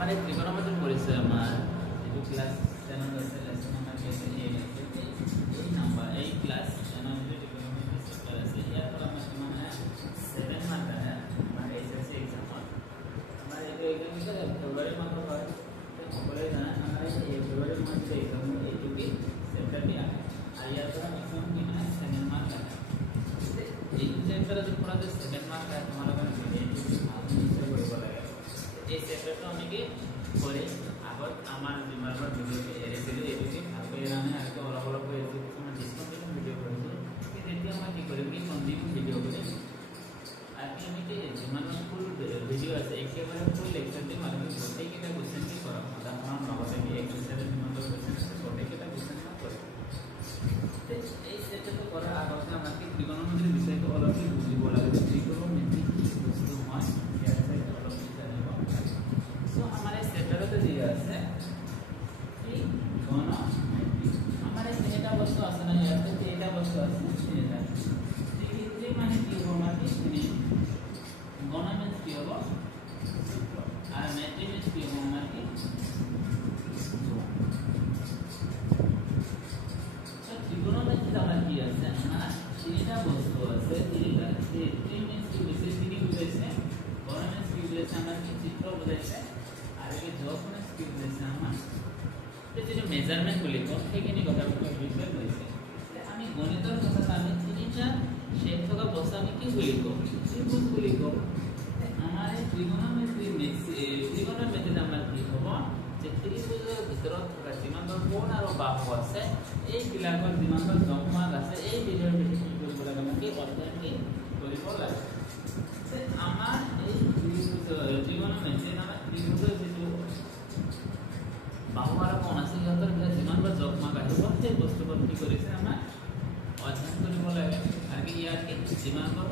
हमारे त्रिकोणमिति परिचय हमार जो क्लास 7 আছে লেসন নাম্বার 8 আছে এই নাম্বার এই ক্লাস 7 में त्रिकोणमिति चैप्टर আছে ইয়ার পর আমরা মানে 7 मार्क है हमारे एसएससी एग्जाम हमारे एक एग्जाम के फरवरी मंथ में है तो बोले जाना हमारे ये फरवरी मंथ के एग्जाम में ये भी चैप्टर भी है और यार पर मैक्सिमम कितना 7 मार्क है ये चैप्टर जो पूरा 7 मार्क है हमारा का ये से कोई बोला है ये चैप्टर तो हमें के করে আগত আমার বিমারবার ভিডিওকে এরেছিল এটিকে ভাবে আমি আগে অলপ অলপ করে কিছুমান ডিসকাউন্ট ভিডিও কৰিছো কি তেতিয়া মই কি কৰিম কি কন্টিনিউ ভিডিও কৰিম আজি আমি কি যিমান ফুল ভিডিও আছে একেবাৰে ফুল লেকচাৰ দিম আৰু গোটেই কেইটা কোশ্চেন কি কৰাম উদাহৰণ লগতে কি এক্সাৰসাইজ যিমান কোশ্চেন আছে গোটেই কেইটা কোশ্চেন না কৰিম এই সেটটো কৰাৰ আগতে আমাক ত্ৰিকোণমিতিৰ বিষয়টো অলপ বুজিব লাগে ত্ৰিকোণমিতি কি বস্তু হয় ইয়াৰ সৈতে অলপ জানিব सो हमारे सेटल तो दिया है कि गणमिति हमारे तीनटा वस्तु আছে না ইয়াতে তিনটা वस्तु আছে তিনটা তিনটি মানে কি হবে মানে তিন গণমিতি কি হবে আর ম্যাট্রিক্স কি হবে মানে তো ত্রিকোণমিতি আমরা কি আছে না তিনটা वस्तु আছে তিনটা তিন মিন্স কি বিশেষ কি বুঝাইছে গণমিতি কি বুঝাইছে আমরা কি চিত্র বুঝাইছে আগে যখন স্কিল দিয়েছে আমার এই যে মেজারমেন্ট গুলি কোন থেকে নি কথা বলতে বিষয় হইছে আমি গণিতের কথা আমি তিনটা শেপ থাকা বস্তু আমি কি বলি কো ত্রিভুজ বলি কো আমার ত্রিকোণমিতি আমরা কি হবো যে ত্রিভুজের ভিতৰত থকা যিমান কোণ আৰু বাহু আছে এই বিলাকৰ যিমান জগমাগ আছে এই বিলৰ ভিতৰত কি কৰিব লাগে মানে অধ্যয়ন কি কৰিব লাগে আমাৰ এই ত্ৰিকোণমিতি নামে ত্ৰিভুজেৰ যেটো বাহু আৰু কোণ আছে ইহঁতৰ ভিতৰত যিমানবাৰ জগমাগ আহিব সেই বস্তুবোৰ কি কৰিছে আমাৰ অধ্যয়ন কৰিব লাগে আৰু ইয়াৰ কি যিমানবাৰ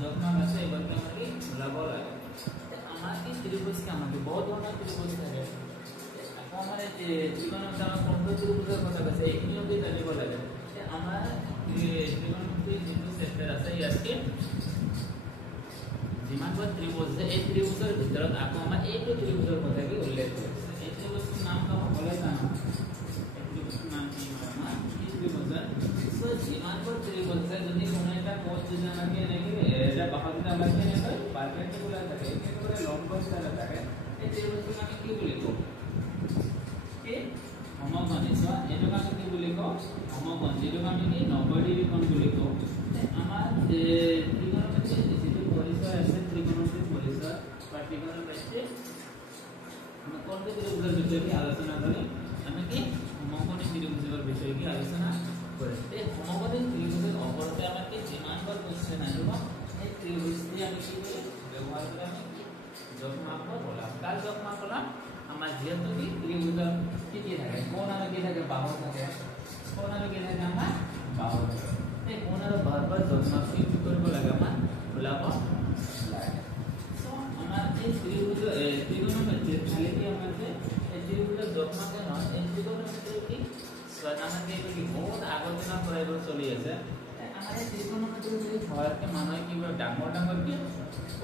জগমাগ আছে এইবাৰকে আমাৰ কি ওলাব লাগে আমাৰ কি ত্ৰিভুজ কি আমাৰ বহুত ধৰণৰ ত্ৰিভুজ থাকে আকৌ আমাৰ এই ত্ৰিকোণমিতি আমাৰ কোনটো ত্ৰিভুজৰ কথা কৈছে এইখিনিও কি জানিব লাগে আমাৰ ত্ৰিকোণমিতি যিটো চেপ্টাৰ আছে ইয়াত কি যিমানবাৰ ত্ৰিভুজ আছে এই ত্ৰিভুজৰ ভিতৰত আকৌ আমাৰ এইটো ত্ৰিভুজৰ কথা কি উল্লেখ কৰিছে এই ত্ৰিভুজৰ নাম তো সকলোৱে জানো এই ত্ৰিভুজৰ নাম কি আমাৰ এই ত্ৰিভুজৰ সো যিমানবাৰ ত্রিভুজ আছে যদি কোনো এটা কোণ যদি আমাকে এনেকে এটা বাহুটা আমাকে এনেকৈ পারপেন্ডিকুলার থাকে একেবাৰে লম্ব হিচাপে থাকে এই ত্রিভুজক আমি কি বুলি কওঁ কি সমকোণী সো এটোক আমি কি বুলি কওঁ সমকোণ যেটোক আমি কি 90 ডিগ্ৰী কোণ বুলি কওঁ আমাৰ ত্ৰিকোণমিতি যেটো পৰিচয় আছে ত্ৰিকোণমিতি পৰিচয় বা ত্রিকোণমিতি আমরা কোনটো ত্রিভুজের বিষয়ে কি আলোচনা করি আমি কি সমকোণী ত্রিভুজের বিষয়ে কি আলোচনা করি এই সমকোণী ত্রিভুজের অপরতে আমার কি যিমানবার কোশ্চেন আসবে এই ত্রিভুজটি আমি কি করি ব্যবহার করে আমি জগমাগ বললাম কার জগমাগ বললাম আমার যেহেতু কি ত্রিভুজের কি কি থাকে কোণ আর কি থাকে বাহু থাকে কোণ আর কি থাকে আমার বাহু থাকে এই কোণ আর বারবার জগমাগ কি করব লাগে আমার বলাব লাগে সো আমার এই ত্রিকোণমিতি খালি কি আমাদের এই ত্রিভুজের জগমাগে নয় এই ত্রিকোণমিতি কি আমাকে কি বহুত আগৰ দিনৰ পৰা এইবোৰ চলি আছে আমাৰ এই ত্ৰিকোণমিতি যদি ঘৰকে মানুহে কিবা ডাঙৰ ডাঙৰ কি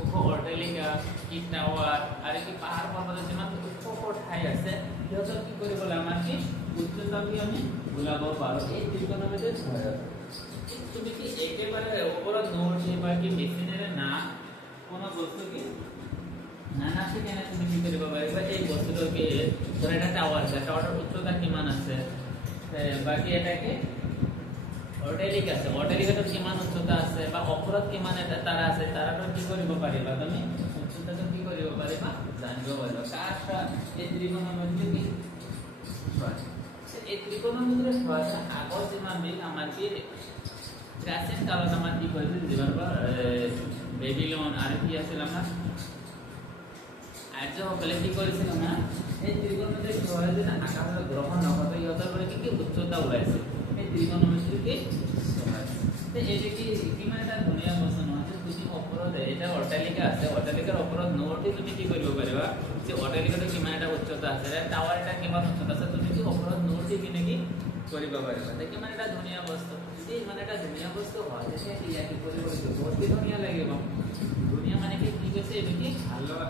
ওখ অট্টালিকা কি টাৱাৰ আৰু কি পাহাৰ পৰ্বত যিমান ওখ ঠাই আছে সিহঁতৰ কি কৰিব লাগে আমাৰ কি উচ্চতা কি আমি ওলাব পাৰো এই ত্ৰিকোণমিতিৰ সহায়ত তুমি কি একেবাৰে ওপৰত নোট বা কি মেচিনেৰে না কোনো বস্তু কি নানা থেকে তুমি কি কৰিব পাৰিবা এই বস্তুটো কি ধৰা এটা টাৱাৰ আছে টাৱাৰৰ উচ্চতা কিমান আছে বাকি এটাকে অট্টালিকা আছে অট্টালিকাটোৰ কিমান উচ্চতা আছে বা ওপৰত কিমান এটা তাৰা আছে তাৰাটো কি কৰিব পাৰিবা তুমি উচ্চতাটো কি কৰিব পাৰিবা জানিব পাৰিবা কাৰ এই ত্ৰিকোণমিতি কি হয় এই ত্ৰিকোণমিতিৰ হয় আগৰ যিমান বিল আমাৰ কি প্ৰাচীন কালত আমাৰ কি কৰিছিল যিবাৰবা বেবিলন আৰু কি আছিল আমাৰ আৰ্যসকলে কি কৰিছিল আমাৰ এই ত্ৰিকোণমিতিৰ সহায়ত আকাশৰ গ্ৰহ নক্ষত্ৰ ইহঁতৰ পৰা কি উচ্চতা ওলাইছিল এই ত্ৰিকোণমিতিৰ কি সহায়ত এইটো কি কিমান এটা ধুনীয়া বস্তু নহয় যে তুমি ওপৰত এটা অট্টালিকা আছে অট্টালিকাৰ ওপৰত নৌটি তুমি কি কৰিব পাৰিবা যে অট্টালিকাটো কিমান এটা উচ্চতা আছে টাৱাৰ এটা কিমান উচ্চতা আছে তুমি কি ওপৰত নৌটি কিনে কি কৰিব পাৰিবা কিমান এটা ধুনীয়া বস্তু যদি ইমান এটা ধুনীয়া বস্তু হয় তেতিয়া কি ইয়াক কৰিব বহুত ধুনীয়া লাগিব ধুনীয়া মানে কি কৈছে এইটো কি ভাল লগা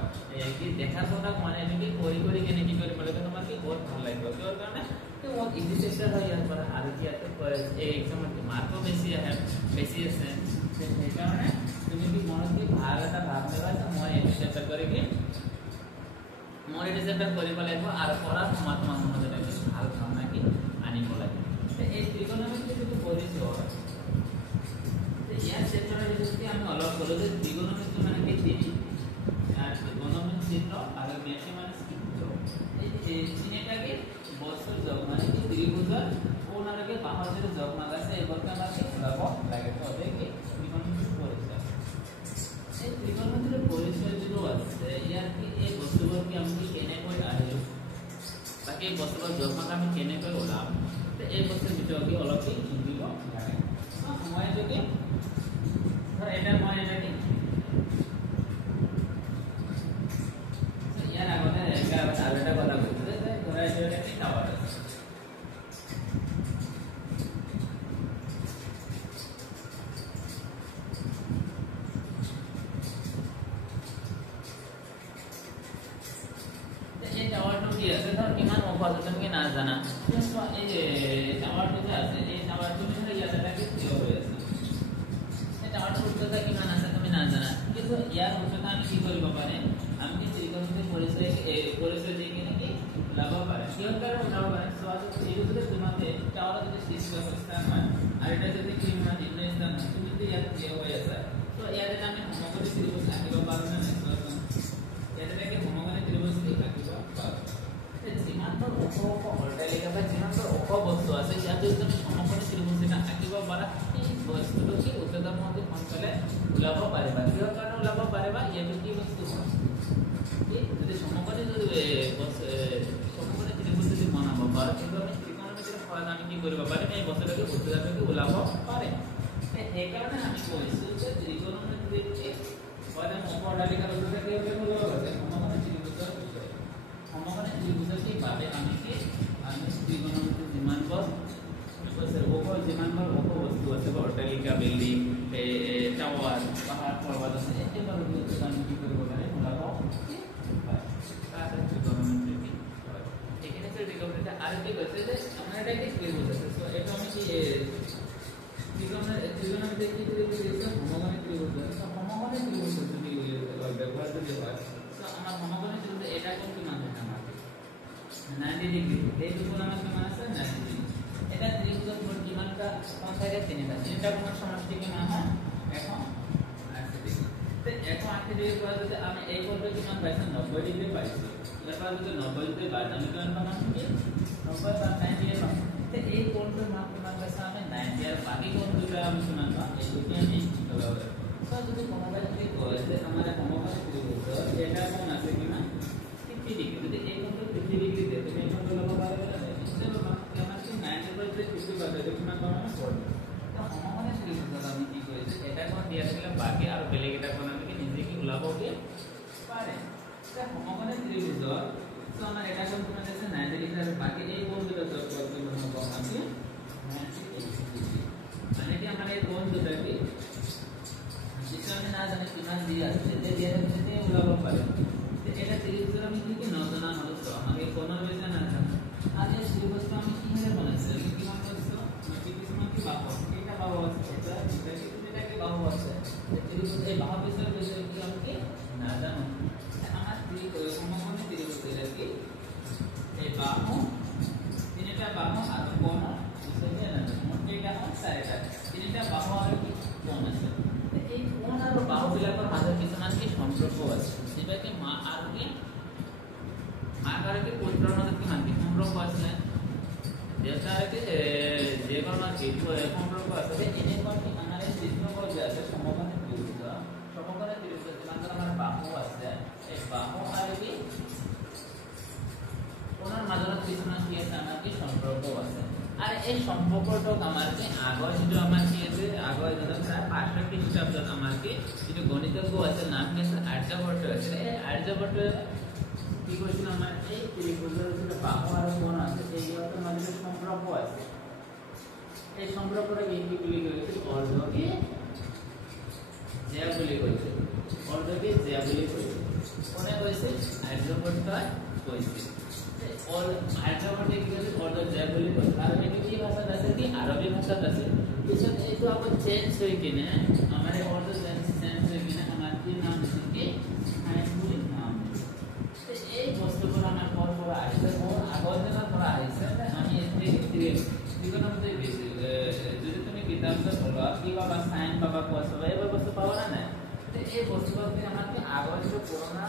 কি দেখাৰ কথা মানে এনেকৈ কৰি কেনে কি কৰিব লাগে তোমাৰ কি বহুত ভাল লাগিব কিহৰ কাৰণে তো বহুত ইজি চেপ্টাৰ হয় ইয়াৰ পৰা আৰু ইয়াতে এই এক্সামত মাৰ্কো বেছি আছে সেইকাৰণে তুমি কি মনত কি ভাল এটা ভাৱ ল'বা মই এইটো চেপ্টাৰ কৰি কি মই এইটো চেপ্টাৰ কৰিব লাগিব আৰু পঢ়াৰ সময়ত তোমাৰ মনত এটা ভাল ভাৱনা কি আনিব লাগে এই ত্ৰিকোণমিতি যিটো পঢ়িছো ইয়াৰ চেপ্টাৰৰ ভিতৰত আমি অলপ ক'লো যে ত্ৰিকোণমিতি মানে কি ত্রিকোণমিতি চিত্র আর মেথে মানে চিত্র এই তিনটাকে বস্তুর যোগ মানে কি ত্রিভুজের কোণাকে বাহুর যে যোগ লাগাছে এবারকে আমাকে লাগাব লাগে তো হবে কি ত্রিকোণমিতির পরিচয় এই ত্রিকোণমিতির পরিচয় যেটো আছে ইয়ার কি এই বস্তুবোৰ কি আমি কেনেকৈ আহিলো বাকি এই বস্তুবোৰ যোগ আমি কেনেকৈ ওলাম তো এই বস্তুৰ ভিতৰত কি অলপ কি শিকিব লাগে সময় যদি ধৰ এটা মই এটা কি ইয়াৰ আগতে আৰু এটা কথা কৈছো যে ধৰা এটা কি টাৱাৰ আছে এই টাৱাৰটো কি আছে ধৰ কিমান ওখ আছে তুমি না জানা এই যে টাৱাৰটো যে আছে এই টাৱাৰটো ধৰ ইয়াত এটা কি থিয় হৈ আছে এই টাৱাৰটোৰ উচ্চতা কিমান আছে তুমি না জানা কিন্তু ইয়াৰ উচ্চতা আমি কি কৰিব পাৰে আমি ত্ৰিকোণমিতিৰ পৰিচয় দিয়ে নাকি লাগাব পাৰে কিহৰ কাৰণে লাগাব পাৰে সহজে এই যদি তোমাতে টাৱাৰ যদি সৃষ্টি অৱস্থা হয় আৰু এটা যদি কি মানে নিম্ন স্থান হয় তুমি যদি ইয়াত থিয় হৈ আছে তো ইয়াতে আমি সমকোণী ত্ৰিভুজ আঁকিব পাৰোঁ নে নাই ইয়াতে কি সমকোণী ত্ৰিভুজ আঁকিব পাৰোঁ যিমানটো ওখ অট্টালিকা বা যিমানটো ওখ বস্তু আছে ইয়াতে যদি তুমি সমকোণী ত্ৰিভুজ এটা আঁকিব পাৰা এই বস্তুটো কি উচ্চতাৰ মতে সোনকালে ওলাব পাৰিবা কিহৰ কাৰণে ওলাব পাৰিবা ইয়াতে কি বস্তু হয় যদি সমকোণী ত্ৰিভুজ যদি বনাব পাৰো কিন্তু আমি ত্ৰিকোণমিতিৰ সহায়ত আমি কি কৰিব পাৰিম এই বস্তুটাকে উচ্চতাকে ওলাব পাৰে সেইকাৰণে আমি কৈছো যে ত্ৰিকোণমিতিৰ মানে অট্টালিকাৰ উচ্চতা কি হ'ব লাগে সমকোণী ত্ৰিভুজৰ কি বাবে আমি ত্ৰিকোণমিতিৰ যিমানবোৰ ওখ বস্তু আছে অট্টালিকা বিল্ডিং টাৱাৰ পাহাৰ পৰ্বত আছে এইবোৰ উচ্চতা আমি কি কৰিব পাৰে ওলাব আর কি করতে যে আমরা এটা কি ত্রিভুজ আছে সো এটা আমি কি ত্রিকোণমিতি কি ত্রিভুজ আছে সমকোণী ত্রিভুজ আছে সমকোণী ত্রিভুজ যদি ব্যবহার যদি হয় তো আমার সমকোণী ত্রিভুজ এটা কোন কি মান থাকে আমার 90 ডিগ্রি এই ত্রিভুজ আমার কি মান আছে 90 ডিগ্রি এটা ত্রিভুজের মোট কি মানটা কোন থাকে তিনটা কোন সমষ্টি কি মান হয় এখন 80 ডিগ্রি তো এখন 80 ডিগ্রি পরে যদি আমি এই কোণটা কি মান পাইছি 90 ডিগ্রি পাইছি এরপর যদি 90 ডিগ্রি বাদ আমি কোন মান পাচ্ছি 90 বা 90 এর মান তো এই কোণটার মান কিমান পাইছে আমি 90 আর বাকি কোণ দুটো আমি কিমান পাই এই দুটো আমি বলবো তো যদি কোণটা যদি কয় যে আমার সমকোণী ত্রিভুজ এটা কোণ আছে কিনা 50 ডিগ্রি যদি এই কোণটা 50 ডিগ্রি দেয় তুমি এই কোণটা লম্ব পাবে না চলো আমার কি 90 বাই 50 বাদ দিলে কিমান পাবো না 40 তো সমকোণী ত্রিভুজ আমি কি কইছি এটা কোণ দিয়া থাকলে বাকি আর বেলেগ এটা কোণ আমি নিজে কি উলাবো কি পারে তো সমকোণী ত্রিভুজ তো আমার এটা কোণ তোমার কাছে 90 ডিগ্রি আর বাকি এই কোণ দুটো যোগ করতে মনে করব আমি 90 ডিগ্রি মানে কি আমার এই কোণ দুটো কি যেখানে না জানি কিমান দিয়া আছে যে দিয়া আছে উলাবো পারে তো এটা ত্রিভুজ আমি কি না জানা হলো তো আমাকে কোণের বিষয় না জানা আর এই ত্রিভুজটা আমি কিভাবে বানাইছি কিমান করছো আমি কিমান কি বাহু এটা বাহু আছে এটা কি বাহু আছে ত্রিভুজ এই বাহু বিষয় কি আমি কি না জানো আমার সমকোণী ত্রিভুজ এর কি এই বাহু তিনটা বাহু আর কোণ বিষয় না মোট এটা হয় চারটা তিনটা বাহু আর কি কোণ আছে এই কোণ আর বাহু বিলাকৰ মাজত কিছুমান কি সম্পৰ্ক আছে যেটাকে মা আৰ কি পুত্ৰৰ মাজত কিমান কি সম্পৰ্ক আছে দেউতাকে যে কোনো যিটো সম্পৰ্ক আছে এনেকুৱা কি আমাৰ এই চিত্ৰবোৰ যে আছে সমকোণী ত্ৰিভুজ যিমান আমাৰ বাহু আছে এই বাহু আৰু কি কোণৰ মাজত কিছুমান কি আছে আমাৰ কি সম্পৰ্ক আছে আৰ এই সম্পৰ্কটো আমাৰ কি আগৰ যেটো আমাৰ কি আছে আগৰ যেটো প্ৰায় 500 খ্ৰিস্টাব্দত আমাৰ কি যেটো গণিতজ্ঞ আছে নাম কি আছে আৰ্যভট্ট আছে এই আৰ্যভট্ট কি কৈছিল আমাৰ এই ত্ৰিভুজৰ যেটো বাহু আৰু কোণ আছে এই দুটাৰ মাজত সম্পৰ্ক আছে এই সম্পৰ্কটো কি বুলি কৈছিল অৰ্ধকে জ্যা বুলি কৈছিল অৰ্ধকে জ্যা বুলি কৈছিল কোনে কৈছিল আৰ্যভট্টই কৈছিল। আৰ্যভট্টই কি কৈছিল অৰ্ডাৰ জয় বুলি কৈছিল আৰু এইটো কি ভাষাত আছে কি আৰবী ভাষাত আছে। পিছত এইটো আকৌ চেঞ্জ হৈ কিনে আমাৰ অৰ্ডাৰ চেঞ্জ হৈ কিনে আমাৰ কি নাম দিছে কি সায়েন্স বুলি নাম দিছে। এই বস্তুবোৰ আমাৰ ক'ৰ পৰা আহিছে মোৰ আগৰ দিনৰ পৰা আহিছে আমি এতিয়া যিকোনো যদি তুমি কিতাপত পঢ়া কি পাবা সাইন পাবা কস পাবা এইবোৰ বস্তু পাবা না নাই। এই বস্তুবোৰ আমাৰ কি আগৰ যে পুৰণা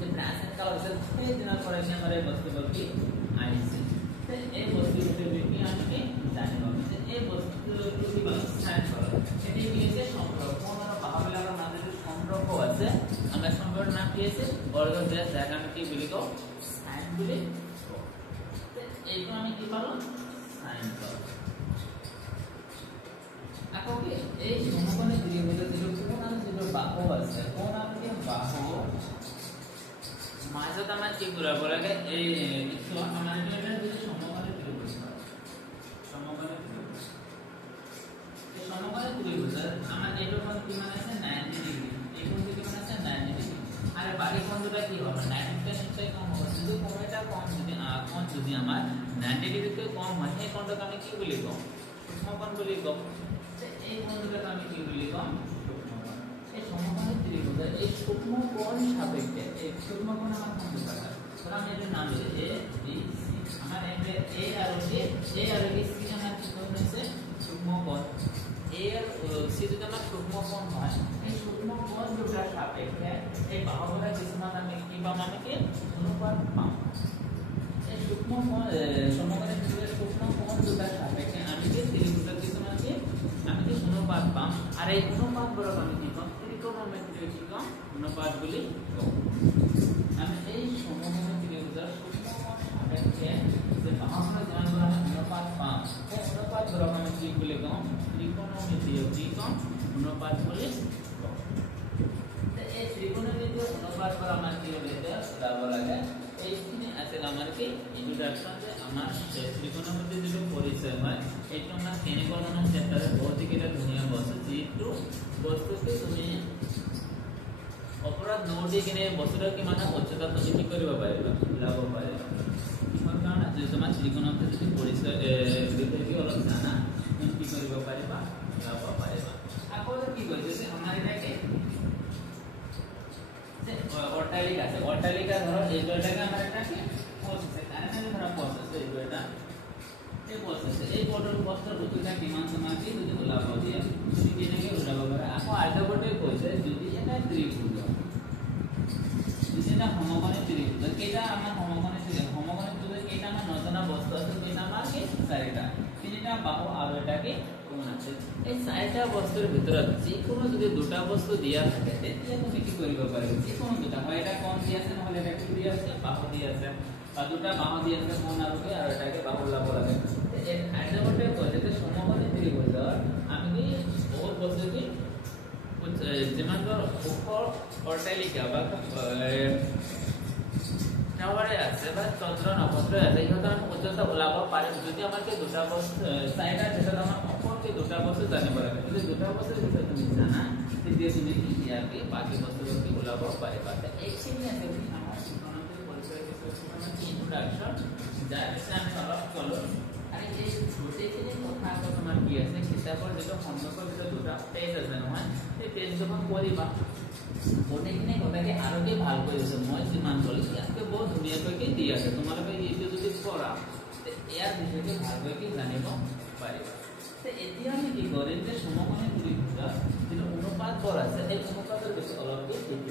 যে প্ৰাচীন কাল আছে সেই দিনৰ পৰা আমাৰ এই বস্তুবোৰ কি আহিছে। এই বস্তুবোৰ কি আমি জানিব যে এই বস্তুটো কি বলা সাইন বলা এটি কি আছে সম্পর্ক কোন আর ভাববিলাকৰ মাজত যে সম্পৰ্ক আছে আমাৰ সম্পৰ্কৰ নাম কি আছে অর্ডার যে জায়গা আমি কি বুলি কও সাইন বুলি কও। এইটো আমি কি পালো সাইন পালো। আকৌ কি এই সমকোণী ত্ৰিভুজৰ যিটো কোণ আৰু যিটো বাহু আছে কোণ আৰু কি বাহু মাজত আমাৰ কি ঘূৰাব লাগে এই কিছু আমাৰ এটা যদি সমকোণী ত্ৰিভুজ হয় সমকোণী ত্ৰিভুজ এই সমকোণী ত্ৰিভুজৰ আমাৰ এইটো কোণ কিমান আছে 90 ডিগ্ৰী এই কোণটো কিমান আছে 90 ডিগ্ৰী আৰু বাকি কোণ দুটা কি হ'ব 90 কে নিশ্চয় কম হ'ব যদি কোণটা কম যদি কোণ যদি আমাৰ 90 ডিগ্ৰীতকৈ কম হয় সেই কোণটোক আমি কি বুলি কম সূক্ষ্মকোণ বুলি কম। এই কোণটোক আমি কি বুলি কম সূক্ষ্মকোণ। এই সমকোণী ত্রিভুজের এই সূক্ষ্মকোণ সাপেক্ষে এই সূক্ষ্মকোণ আমার কোন দুটা ধর আমি এর নাম দিই এ বি সি আমার এখানে এ আর বি সি আমার কি কোণ আছে সূক্ষ্মকোণ এ আর সি যদি আমার সূক্ষ্মকোণ হয় এই সূক্ষ্মকোণ দুটার সাপেক্ষে এই বাহুগুলো কিছুমান আমি কি পাম আমি কি অনুপাত পাম। এই সূক্ষ্মকোণ সমকোণী ত্রিভুজের সূক্ষ্মকোণ দুটার সাপেক্ষে আমি কি ত্রিভুজের কিছুমান কি আমি কি অনুপাত পাম আর এই অনুপাত বড় আমি কি পাম ত্রিকোণমিতির কি কম অনুপাত বলি কম। আমি এই সমকোণী ত্রিভুজের সূক্ষ্মকোণ সাপেক্ষে যে বাহুগুলো যেমন আমি অনুপাত পাম এই অনুপাত বড় আমি কি বলি কম ত্রিকোণমিতির কি কম অনুপাত বলি কম। তো এই ত্রিকোণমিতির অনুপাত বড় আমার কি হলে বরাবর লাগে এইখানে আছে আমার কি ইন্ট্রোডাকশন যে আমার ত্রিকোণমিতির যে পরিচয় হয় এইটো আমরা কেনেকৰণৰ চেপ্টাৰে বহুত কিটা ধুনীয়া বস্তু যেটো বস্তুকে তুমি অপৰাধ নোট দি কিনে বস্তুটো কিমান উচ্চতা তুমি কি কৰিব পাৰিবা লাভ পাৰিবা কিহৰ কাৰণে যে তোমাৰ ত্ৰিকোণমিতিৰ যদি পৰিচয় বিষয়ে অলপ জানা তুমি কি কৰিব পাৰিবা লাভ পাৰিবা। আকৌ কি কৈছে যে আমাৰ এটাকে যে অট্টালিকা আছে অট্টালিকা ধৰ এইটোটাকে আমাৰ এটাকে পথ আছে কাৰণে ধৰা পথ আছে এইটোটা এই পথ আছে এই পথৰ পথৰ উচ্চতা কিমান তোমাৰ কি যদি ওলাব দিয়া তুমি কেনেকৈ ওলাব পাৰা। আকৌ আৰ্যভট্টই কৈছে যদি এটা ত্ৰিভুজ যদি এটা সমকোণী ত্ৰিভুজ কেইটা আমাৰ সমকোণী ত্ৰিভুজ কেইটা আমাৰ নজনা বস্তু আছে কেইটা আমাৰ কি চাৰিটা তিনিটা বাহু আৰু এটা কি কোণ আছে। এই চাৰিটা বস্তুৰ ভিতৰত যিকোনো যদি দুটা বস্তু দিয়া থাকে তেতিয়া তুমি কি কৰিব পাৰিবা যিকোনো দুটা হয় এটা কোণ দিয়া আছে নহলে এটা কি দিয়া আছে বাহু দিয়া আছে বা দুটা বাহু দিয়া আছে কোণ আৰু এটাকে বাহু ওলাব লাগে। আৰ্যভট্টই কৈছে যে সমকোণী ত্ৰিভুজৰ আমি কি বহুত বস্তু কি যিমান ওখৰ অট্টালিকা বা টাৱাৰে আছে বা চন্দ্ৰ নক্ষত্ৰ আছে সিহঁতৰ উচ্চতা ওলাব পাৰে যদি আমাকে দুটা বস্তু চাৰিটা ভিতৰত আমাৰ অকলকে দুটা বস্তু জানিব লাগে যদি দুটা বস্তুৰ বিষয়ে তুমি জানা তেতিয়া তুমি ইয়াকে বাকী বস্তুবোৰ কি ওলাব পাৰিবা। এইখিনি আছে আমাৰ ত্ৰিকোণমিতিৰ পৰিচয় ইন্ট্ৰডাকশন যাৰ বিষয়ে আমি অলপ ক'লো আৰু এই গোটেইখিনি কথা আকৌ তোমাৰ কি আছে কিতাপৰ যিটো সন্মুখৰ যিটো দুটা পেজ আছে নহয় সেই পেজ দুখন পঢ়িবা গোটেইখিনি কথাকে আৰু কি ভাল কৰি দিছে মই যিমান ক'লো ইয়াতকৈ বহুত ধুনীয়াকৈ দি আছে তোমালোকে এইটো যদি কৰা ইয়াৰ বিষয়ে ভালকৈ কি জানিব পাৰিবা। এতিয়া আমি কি কৰিম যে সমকোণী ত্ৰিভুজৰ যিটো অনুপাত বৰ আছে এই অনুপাতৰ বিষয়ে অলপ শিকিম।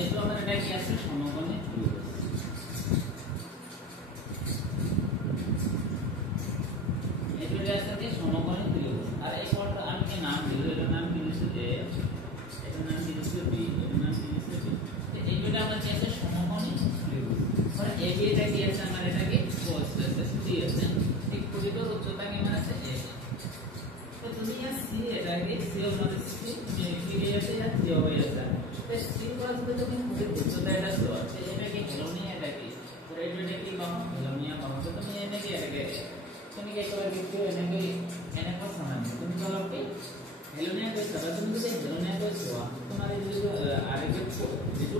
এইটো আমাৰ এটা কি আছে সমকোণী ত্ৰিভুজ এইটো কি সি মানে সি কি আছে या থিয় হৈ আছে তে সি ক্লাস তে তুমি খুঁজে উচ্চতা এটা সো আছে এটা কি হেলোনিয়া এটা কি পুরো এটা কি বাম হেলোনিয়া বাম তো তুমি এনে কি আগে তুমি কি করে দিতে এনে এনে को समान তুমি চলো কি হেলোনিয়া কে সব তুমি যদি হেলোনিয়া কে সো তোমার এই যে আরেকে যেটু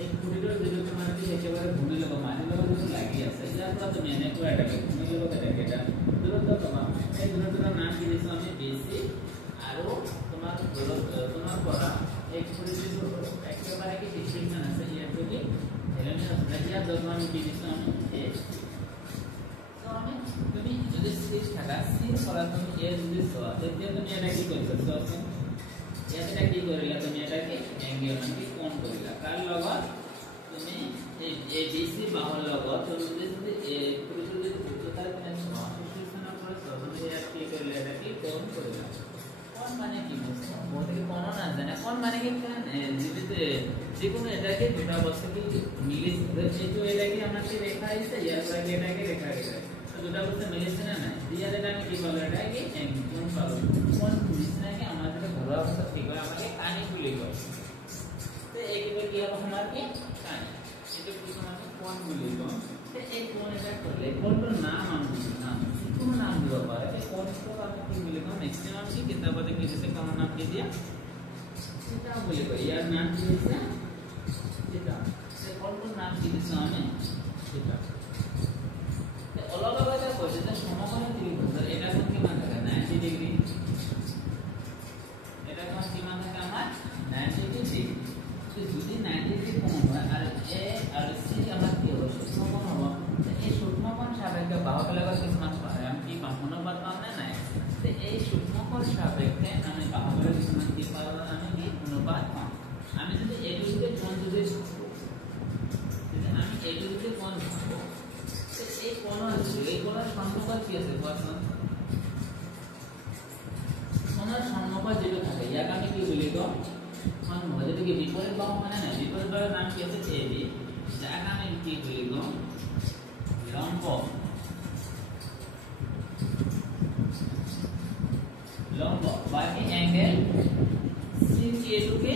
এই পুরিটো যেটু তোমার কি একেবারে ভূমি লগ মানে লগ যেটু লাগি আছে যার পর তুমি এনে করে এটাকে ভূমি লগ এটা দূরত্ব তোমার এই দূরত্বটার নাম কি দিছো আমি বেসি আর তোমার তোমার পড়া এক পুরিটো একেবারে কি ডিসক্রিপশন আছে এটা কি হেলোনিয়া রাজিয়া যখন আমি কি দিছো আমি এ তো আমি তুমি যদি সি থাকা সি পড়া তুমি এ যদি সো তেতিয়া তুমি এটা কি করছো সো আছে এটা কি করিলা তুমি এটাকে অ্যাঙ্গেল মানে কোণ করিলা কার লগত তুমি এই এবিসি বাহুর লগত তুমি যদি এ পুরুষ যদি উচ্চতা তুমি সমান করে তুমি এটা কি করিলা এটাকে কোণ করিলা কোণ মানে কি বুঝছো বলতে কোণ না জানে কোণ মানে কি যেতে যে কোনো এটাকে দুটা বস্তু কি মিলিছে যেহেতু এটাকে আমাকে রেখা আছে ইয়ার পরে এটাকে রেখা আছে তো দুটা বস্তু মিলিছে না না দিয়া এটা আমি কি বলবো এটাকে কোণ পাবো কোণ মিলিছে না কি আমাদের ঘরোয়া ভাষা ঠিক হয় আমাকে কানি বলি কয় তো এইভাবে কি হবে আমার কি কানি এটা কি আমাকে কোণ বলি কয় তো এই কোণ এটা করলে কোণটার নাম আমি নাম কোনো নাম দিব পারে এই কোণ তো আমি কি বলি কয় ম্যাক্সিমাম কি কিতাবতে কি দিছে কোন নাম কি দিয়া সেটা বলি কয় ইয়ার নাম কি দিছে সেটা সে কোণটার নাম কি দিছে আমি সেটা তো অলগ অলগ কইছে যে সমকোণী ত্রিভুজ এটা কোণ কি মান থাকে 90 ডিগ্রি এটা কোণ কি মান থাকে আমার 90 ডিগ্রি তো যদি 90 ডিগ্রি কোণ হয় আর এ আর সি আমার কি হবে সূক্ষ্মকোণ হবে এই সূক্ষ্মকোণ সাপেক্ষে বাহুর লাগা কিছু মান পারে আমি কি অনুপাত পাব না না তো এই সূক্ষ্মকোণ সাপেক্ষে আমি বাহুর কিছু মান কি পাবো আমি কি অনুপাত পাব আমি যদি এগুলোকে কোণ যদি আমি এগুলোকে কোণ পাবো তো এই কোণ আছে এই কোণের সম্মুখ কি আছে বলুন কোণের সম্মুখ যেটা থাকে ইয়াকে আমি কি বলি গো সম্মুখ যেটা কি বিপরীত বাহু মানে না বিপরীত বাহুর নাম কি আছে এবি যাকে আমি কি বলি গো লম্ব লম্ব বাকি অ্যাঙ্গেল CA2 কে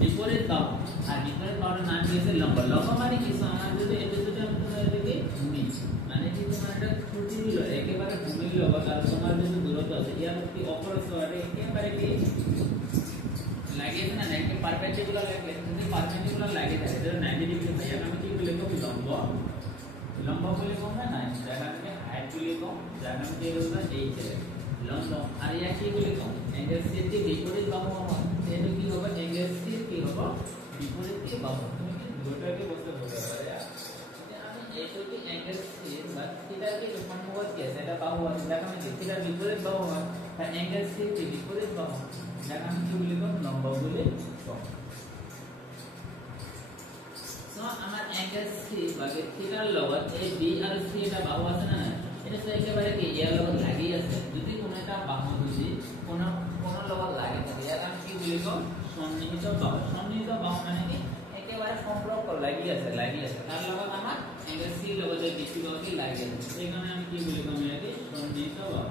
বিপরীত বাহু আর বিপরীত বাহুর নাম কি আছে লম্ব লম্ব মানে কি আমার যদি এটা যদি আমি তোমার এদিকে ভূমি মানে কি তোমার এটা ত্রুটি দিল একেবারে ভূমি লম্ব আর তোমার যদি দূরত্ব আছে ইয়ার কি অপরস আছে একেবারে কি লাগে না নাকি পারপেন্ডিকুলার লাগে যদি পারপেন্ডিকুলার লাগে থাকে যেটা 90 ডিগ্রি হয় আমি কি বলি কম লম্ব লম্ব বলি কম না জায়গা থেকে হাইট বলি কম জায়গা থেকে এগুলো এই ছেলে লম্ব আর ইয়া কি বলি কম অ্যাঙ্গেল সি কে বিপরীত বাহু হয় এটা কি হবে অ্যাঙ্গেল সি কি হবে বিপরীত কি বাহু তুমি কি দুটোকে বলতে বলতে পারে যে আমি এইটো কি অ্যাঙ্গেল সি বা থিটা কি সম্মুখ কি আছে এটা বাহু আছে জায়গা আমি থিটা বিপরীত বাহু হয় আর অ্যাঙ্গেল সি কি বিপরীত বাহু জায়গা আমি কি বলি কম লম্ব বলি কম সো আমার অ্যাঙ্গেল সি বাকি থিটার লগত এই বি আর সি এটা বাহু আছে না এটা তো একেবারে কি ইয়ার লগত লাগি আছে যদি কোন একটা বাহু যদি কোন লগত লাগি থাকে ইয়ার আমি কি বলি কম সন্নিহিত বাহু মানে কি একেবারে সম্পর্ক লাগি আছে তার লগত আমার অ্যাঙ্গেল সি লগত এই বিসি বাহু কি লাগি আছে এখানে আমি কি বলি কম এটাকে সন্নিহিত বাহু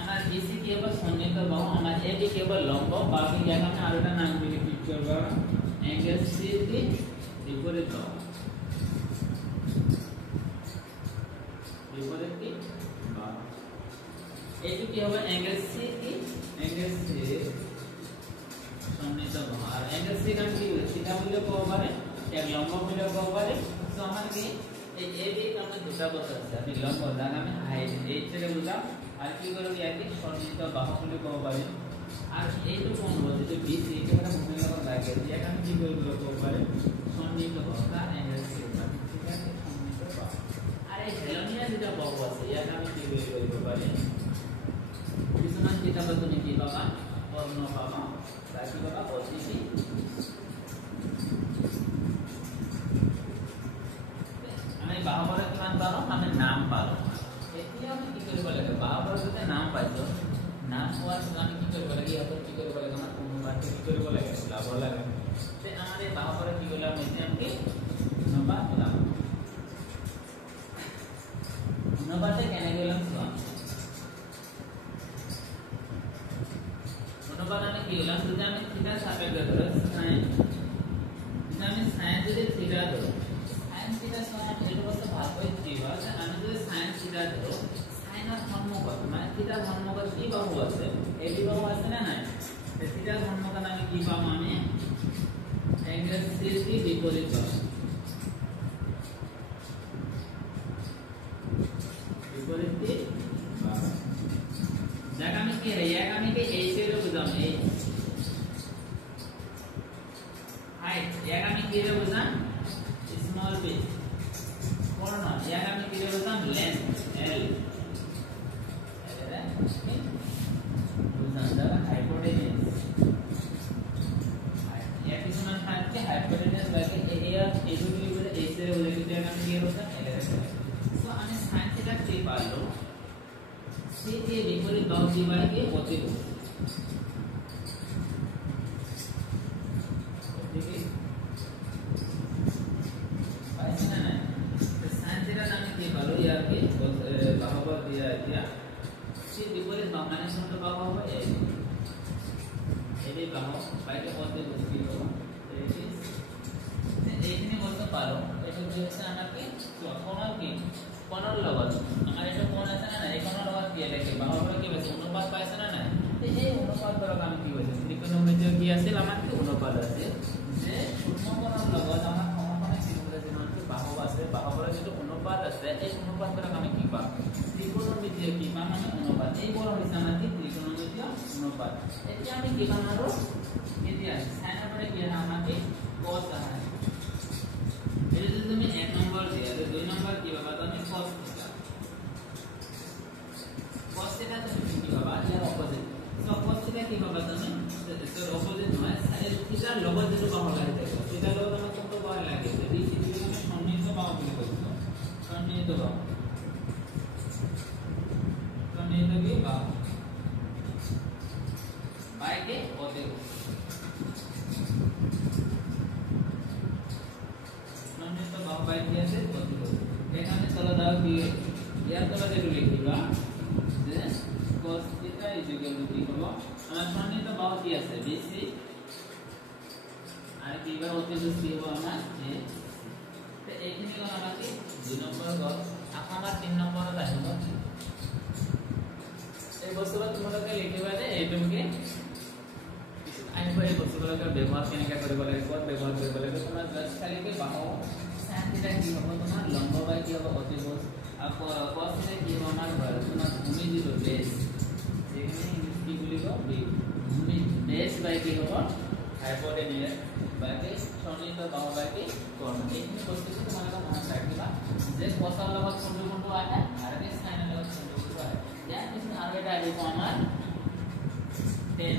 আমার বিসি কেবল সন্নিহিত বাহু আমার এবি কেবল লম্ব বাকি জায়গা আমি আরেকটা নাম বলি পিকচার করা অ্যাঙ্গেল সি কে বিপরীত বাহু বিপরীত কি বাহু এইটো কি হবে অ্যাঙ্গেল সি কি অ্যাঙ্গেল সি সন্নিহিত বাহু আর অ্যাঙ্গেল সি কাম কি থিটা বলে কো পারে এক লম্ব বলে কো পারে তো আমার কি এই এবি আমরা দুটা কথা আছে আমি লম্ব জায়গা আমি হাইট এই ছেড়ে বুঝা আর কি করব ইয়াকে সন্নিহিত বাহু বলে কো পারে আর এইটো কোন বলতে যে বিসি একেবারে ভূমি লগত লাগে ইয়াকে আমি কি করব কো পারে সন্নিহিত বাহু আর অ্যাঙ্গেল সি ঠিক আছে সন্নিহিত বাহু আর এই হেলোনিয়া যেটা বাহু আছে ইয়াকে আমি কি করব পারে কিছুমান কিতাবত তুমি কি পাবা বর্ণ পাবা রাশি পাবা অতিথি আমি বাহুবলের কিমান পালো আমি নাম পালো এতিয়া আমি কি কৰিব লাগে বাহুবলৰ যদি নাম পাইছো নাম পোৱাৰ পিছত আমি কি কৰিব লাগে ইয়াত কি কৰিব লাগে আমাৰ অনুবাদটো কি কৰিব লাগে লাভ লাগে তে আমাৰ এই বাহুবলৰ কি কৰিলা আমি এতিয়া আমি অনুবাদ লাভ ধৰো সাইনৰ সন্মুখত মানে থিটাৰ সন্মুখত কি বাহু আছে এই বাহু আছে না নাই থিটাৰ সন্মুখত আমি কি পাম আমি एंगल C विपरीत बाहु विपरीत बाहु जगह में क्या है यह में के ऐसे लो बुझाम ए हाइट यह में क्या लो बुझाम स्मॉल b कॉर्नर यह में क्या लो बुझाम लेंथ l बुझाम जगह हाइपोटेन्यूज हाइपोटेन्यूज बाकी एरिया ए2 के लिए ए से बोले कि क्या नाम ये होता है एल सो हमें sin थीटा के पालो c के विपरीत बाहु दिवार के अतिभुज ठीक है ऐसे ना तो sin थीटा नाम के पालो यार के बाहु पर दिया दिया c विपरीत बाहु माने सुन बाहु होगा ए बाहु बाई के अतिभुज की होगा এইখিনি বলতে পারো এটা হচ্ছে আমাকে কোণৰ লগত আমাৰ এটা কোণ আছে না এই কোণৰ লগত কি লাগে বাহুৰ কি আছে অনুপাত পাইছে না না এই অনুপাত দ্বাৰা কাম কি হৈছে ত্ৰিকোণমিতি কি আছিল আমাৰ কি অনুপাত আছে যে সমকোণৰ লগত আমাৰ সমকোণে ত্ৰিভুজৰ যিমানটো বাহু আছে বাহুৰ যেটো অনুপাত আছে এই অনুপাত দ্বাৰা আমি কি পাম ত্ৰিকোণমিতি কি পাম আমি অনুপাত এই বড় হৈছে আমাৰ কি ত্ৰিকোণমিতি অনুপাত এতিয়া আমি কি পাম আৰু এতিয়া সাইনৰ পৰে কি আমাকে cos আহে ये जो तुम्हें एक नंबर दिया तो 2 नंबर की बाबा तो मैं cos थीटा तुम्हें की बाबा ये ऑपोजिट तो cos थीटा की बाबा तुम्हें तो ऑपोजिट नय थीटा लगत जो बाहु লাগে থাকে थीटा लगत আমরা কত বার লাগে যদি থিটা আমি সন্নিহিত বাহু বলে বলছো সন্নিহিত বাহু কি বাহু বাই के অতিভুজ तो बाहु बाई दिया से अतिभुज এখানে চলে দাও কি ইয়ার তলে যেটা লিখিবা যে cos θ = কি হবে আমার সন্নিহিত বাহু কি আছে BC আর কি বা অতিভুজ কি হবে আমার যে তো এইখিনি কোন আমাকে 2 নম্বর গল আমার 3 নম্বরত আহিব এই বস্তুটা তোমালোকে লিখিবা যে এইটোকে আইনবাৰী বস্তুবিলাকৰ ব্যৱহাৰ কেনেকৈ কৰিব লাগে ক'ত ব্যৱহাৰ কৰিব লাগে তোমাৰ জাস্ট খালি কি বাহু sin θ কি হ'ব তোমাৰ লম্ব বাই কি হ'ব অতিভুজ আৰু cos θ কি হ'ব আমাৰ তোমাৰ ভূমি যিটো বেছ যেখানে কি বুলিব ভূমি বেছ বাই কি হ'ব হাইপোটেনিয়াস বাকি সন্নিহিত বাহু বাই কি কোণ এইখিনি বস্তুটো তোমালোকে মনত ৰাখিবা যে cos ৰ লগত কোনটো আহে আৰু কি sin ৰ লগত কোনটো আহে ইয়াৰ পিছত আৰু এটা আহিব আমাৰ tan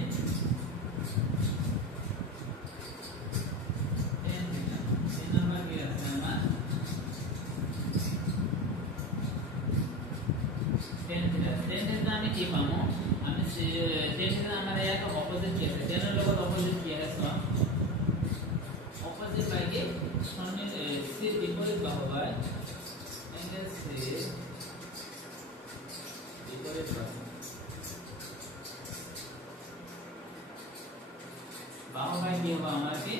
কি পামো আমি টেন আমাৰ ইয়াক অপোজিট কি আছে টেনৰ লগত অপোজিট কি আছে সম অপোজিট বাই কি সন্নিহিত সি বিপরীত বাহু বাই এঙ্গেল সি বিপরীত বাহু বাই কি হবে আমার কি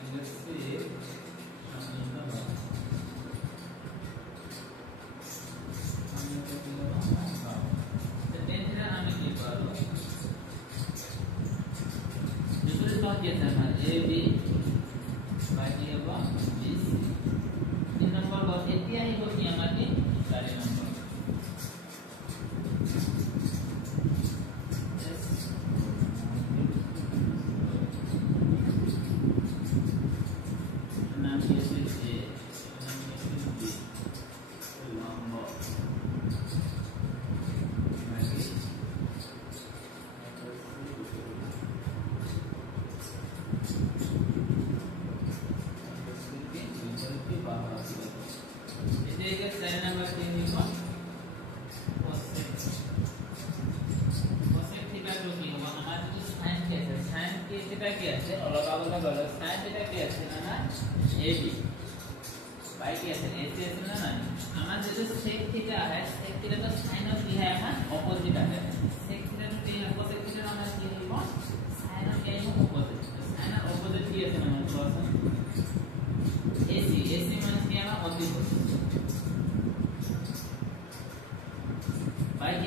এঙ্গেল সি সন্নিহিত বাহু क्या था ए बी बाकी होगा 20 3 नंबर का इतना ही होती है हमारी 4 नंबर नाम कैसे ए नाम कैसे बी लंबा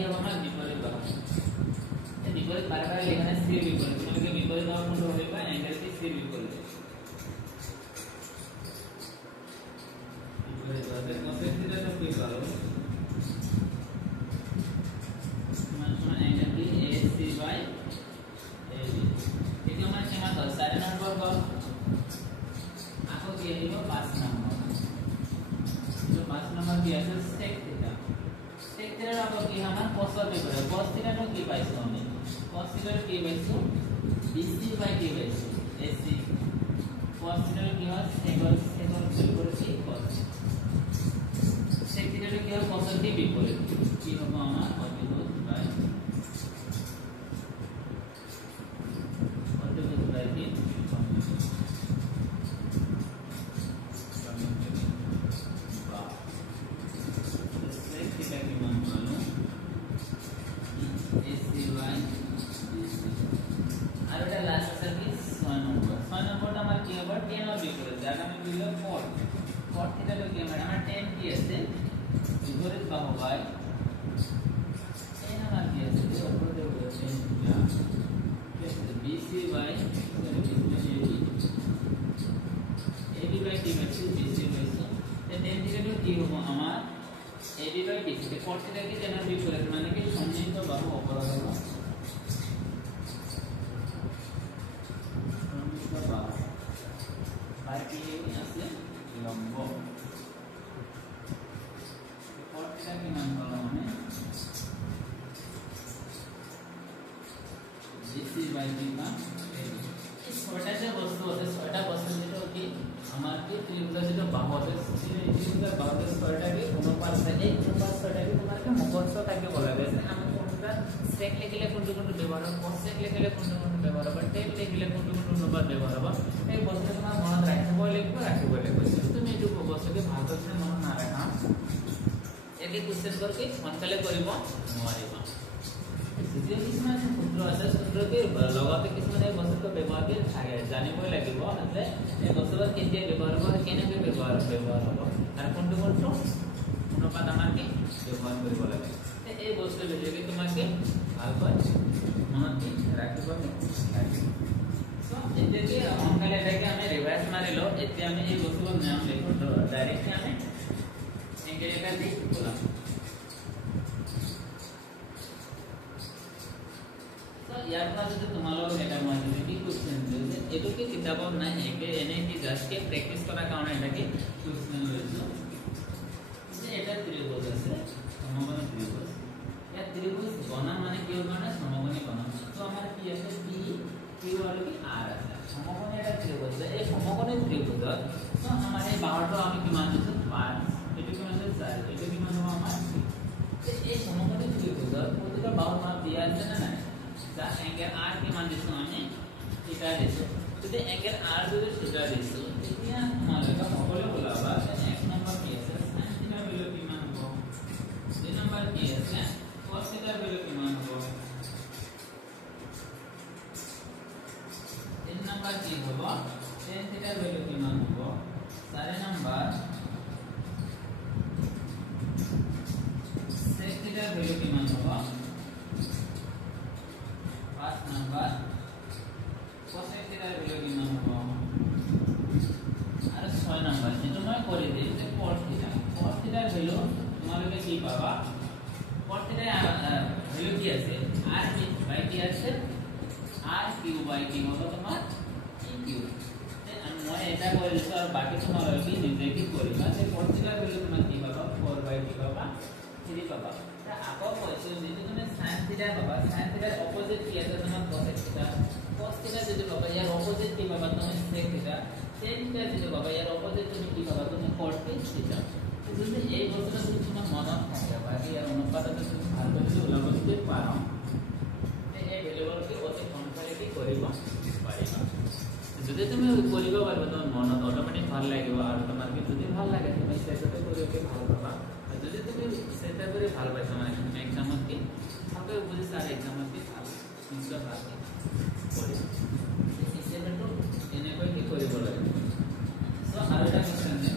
হ'ব আমাৰ বিপৰীত বাহু এই বিপৰীত বাৰে বাৰে লিখা নাই স্থিৰ বিপৰীত তোমালোকে বিপৰীত বাহু কোনটো ভাবিবা এংগেলটি স্থিৰ বিপৰীত বিপৰীত বাহু কোসেক থিটাটো কি পালো সমান এংগেলটি AC বাই AB এটি আমাৰ কিমান হ'ল 4 নম্বৰ গল আকৌ কি আহিব 5 নম্বৰ তো 5 নম্বৰ কি আছে sec থিটা sec থিটাৰ আকৌ কি আমাৰ cos বিপৰীত cos থিটাটো কি পাইছো আমি cos থিটাৰ কি পাইছো BC বাই কি পাইছো AC cos থিটাৰ কি হয় sec বিপৰীত কি cos sec থিটাৰ কি হয় cos কি বিপৰীত কি হ'ব আমাৰ অতিভুজ বাই কি sec লিখিলে কোনটো কোনটো ব্যৱহাৰ হ'ব cosec লিখিলে কোনটো কোনটো ব্যৱহাৰ হ'ব tan লিখিলে কোনটো কোনটো নম্বৰ ব্যৱহাৰ হ'ব এই বস্তু তোমাৰ মনত ৰাখিবই লাগিব তুমি এইটো বস্তুকে ভালকৈ মনত নাৰাখা একে কোশ্চেন কৰকে সোনকালে কৰিব নোৱাৰিবা যদিও কিছুমান সূত্ৰ আছে সূত্ৰকে লগতে কিছুমান এই বস্তুটো ব্যৱহাৰ কৰি থাকে জানিবই লাগিব যে এই বস্তুটো কেতিয়া ব্যৱহাৰ হ'ব কেনেকৈ ব্যৱহাৰ হ'ব আৰু কোনটো কোনটো অনুপাত আমাৰ কি ব্যৱহাৰ কৰিব লাগে এই বস্তু ভিডিওকে তোমাকে ভালকৈ মনত ৰাখিব লাগিব সো এতিয়াকে সোনকালে এটাকে আমি ৰিভাইজ মাৰিলো এতিয়া আমি এই বস্তুৰ নাম লিখো ডাইৰেক্টলি আমি এংগেলটা দি বলাম সো ইয়াৰ পৰা যদি তোমালোক এটা মই যদি কি কোশ্চেন দিলে এটোকে কিতাপত নাই একে এনে কি জাস্ট কে প্ৰ্যাকটিস কৰাৰ কাৰণে এটাকে কোশ্চেন লৈছো যে এটা ত্ৰিভুজ আছে সমকোণ ত্ৰিভুজ या त्रिभुज बना माने কি হবে না সমকোণী বনা তো আমার কি আছে পি কি হলো কি আর আছে সমকোণী এটা ত্রিভুজ এই সমকোণী ত্রিভুজ তো আমার এই বাহুটো আমি কি মান দিছি 5 এটি কি মান দিছি 4 এটি কি মান হবে আমার তো এই সমকোণী ত্রিভুজ প্রতিটা বাহুর মান দেয়া আছে না না যা অ্যাঙ্গেল আর কি মান দিছি আমি থিটা দিছি যদি অ্যাঙ্গেল আর যদি থিটা দিছি তেতিয়া আমাদের সকলে বলাবা এক নম্বর কি আছে sin থিটা ভ্যালু কি মান হবে দুই নম্বর কি আছে cos थीटा वैल्यू किमान हो 3 नंबर की होगा tan थीटा वैल्यू किमान हो 4 नंबर sec थीटा वैल्यू किमान होगा 5 नंबर cosec थीटा वैल्यू किमान होगा और 6 नंबर যেটা মই করে দেই যে cos थीटा वैल्यू তোমালোকে কি পাবা cos थीटा वैल्यू কি আছে r বাই কি আছে r কিউ বাই কি হবে তোমার e কিউ দেন মই এটা কৰিছো আৰু বাকি তোমালোকে নিজে কি কৰিবা যে cos थीटा वैल्यू তোমাৰ কি পাবা 4 বাই কি পাবা 3 পাবা তা আকৌ কৈছো যে তুমি sin थीटा পাবা sin थीटा অপোজিট কি আছে তোমাৰ cosec थीटा cos थीटा যদি পাবা ইয়াৰ অপোজিট কি পাবা তুমি sec थीटा tan थीटा যদি পাবা ইয়াৰ অপোজিট তুমি কি পাবা তুমি cot थीटा যদি এই বস্তুটা যদি তোমার মনত থাকে বাকি আর অনুপাতটা তুমি ভালকৈ ওলাব যদি পাৰা তে এই ভ্যালুবলকে অতি কনফাইডেন্টলি কৰিব পাৰিবা যদি তুমি কৰিব পাৰিবা তোমাৰ মনত অটোমেটিক ভাল লাগিব আৰু তোমাৰ কি যদি ভাল লাগে তুমি সেটাতে কৰিকে ভাল পাবা আৰু যদি তুমি সেটা কৰি ভাল পাইছা মানে তুমি এক্সামত কি ভালকৈ বুজি সাৰা এক্সামত কি ভাল নিশ্চয় ভাল কৰি সেটাটো এনেকৈ কি কৰিব লাগে সো আৰু এটা কোশ্চেন আছে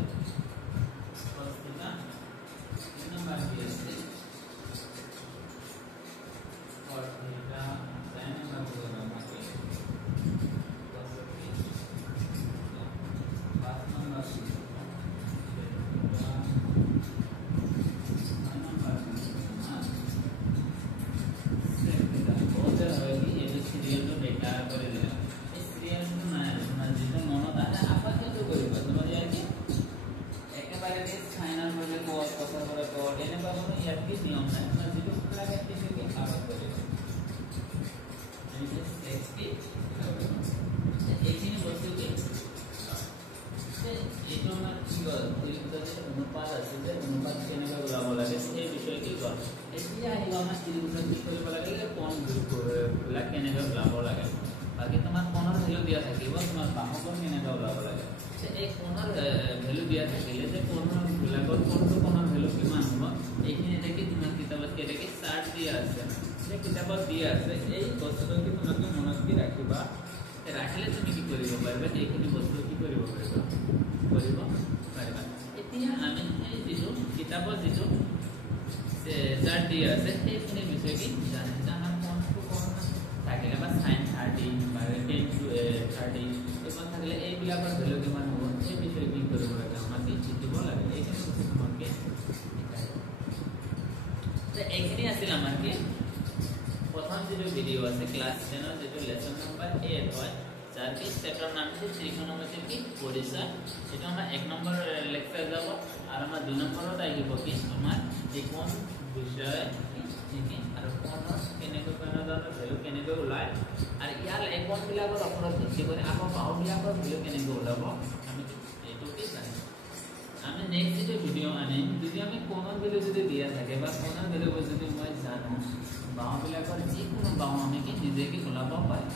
আছে cos theta 3 নাম্বার কি আছে cos theta sin নাম্বার কি হবে আমাকে cos theta 5 নাম্বার কি অনুপাত আছে যে অনুপাত কেনেকৈ ওলাব লাগে সেই বিষয়ে কি কয় এতিয়া আহিব আমাৰ ত্ৰিভুজত কি কৰিব লাগে কোণ বিলাক কেনেকৈ ওলাব লাগে বাকি তোমাৰ কোণৰ ভ্যালু দিয়া থাকিব তোমাৰ বাহুকোণ কেনেকৈ ওলাব লাগে এই কোণৰ ভ্যালু দিয়া থাকিলে যে কোণৰ বিলাকৰ কোনটো কোণৰ ভ্যালু কিমান হ'ব এইখিনি দেখি তোমাৰ কিতাপত কেনেকৈ চাৰ্ট দিয়া আছে সেই কিতাপত দিয়া আছে এই বস্তুটো কি তোমাক মনত কি ৰাখিবা ৰাখিলে তুমি কি কৰিব পাৰিবা এইখিনি বস্তু কি কৰিব পাৰিবা এতিয়া আমি এই যিটো কিতাপৰ যিটো চাৰ্ট দিয়া আছে সেইখিনি বিষয়ে কি জানে যে আমাৰ কোনটো কোণ থাকিলে বা sin 30 বা tan to 30 এইখন থাকিলে এইবিলাকৰ ভ্যালু কিমান হ'ব এই বিষয়ে কি কৰিব লাগে আমাক শিকিব লাগে এইখিনি বস্তু তোমাকে তো এইখিনি আছিল আমাৰ কি প্ৰথম যিটো ভিডিও আছে ক্লাস 10 ৰ যেটো লেসন নাম্বার 8 হয় যার কি চ্যাপ্টার নাম আছে ত্রিকোণমিতি কি পরিসর এটা আমরা 1 নম্বর লেকচার যাব আর আমরা 2 নম্বরত আহিব কি আমার এই কোন বিষয় ঠিক আর কোণৰ কেনেকৈ কোণৰ ভ্যালু কেনেকৈ ওলায় আৰ ইয়াৰ এই কোণ বিলাকৰ ওপৰত ভিত্তি কৰি আকৌ বাহু বিলাকৰ ভ্যালু কেনেকৈ ওলাব আমি এইটো কি জানি আমি নেক্সট যে ভিডিও আনিম যদি আমি কোণৰ ভ্যালু যদি দিয়া থাকে বা কোণৰ ভ্যালু যদি মই জানো বাহু বিলাকৰ যিকোনো বাহু আমি কি নিজে কি ওলাব পাৰিম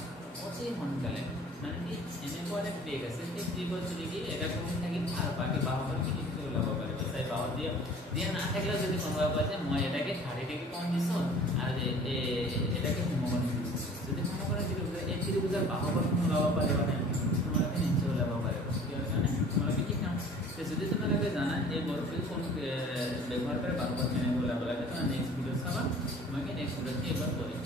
অতি সোনকালে মানে কি এনেকুৱা এটা পেগ আছে সেই পেগৰ যদি কি এটা কোণ থাকি আৰ বাকি বাহুৰ কি কি ওলাব পাৰিব চাই বাহু দিয়া না থাকিলে যদি কোনোবা কয় যে মই এটাকে 30 ডিগ্ৰী কোণ দিছো আৰু এটাকে সমকোণ দিছো যদি সমকোণ দিলে এই ত্ৰিভুজৰ বাহুৰ ওলাব পাৰিব না তোমালোকে নিশ্চয় ওলাব পাৰিব কিয় কাৰণে তোমালোকে কি কাম যদি তোমালোকে জানা এই বৰ্ফিল কোণ ব্যৱহাৰ কৰি বাহুৰ কেনেকৈ ওলাব লাগে তো নেক্সট ভিডিও চাবা মই নেক্সট ভিডিওত এবাৰ কৰিম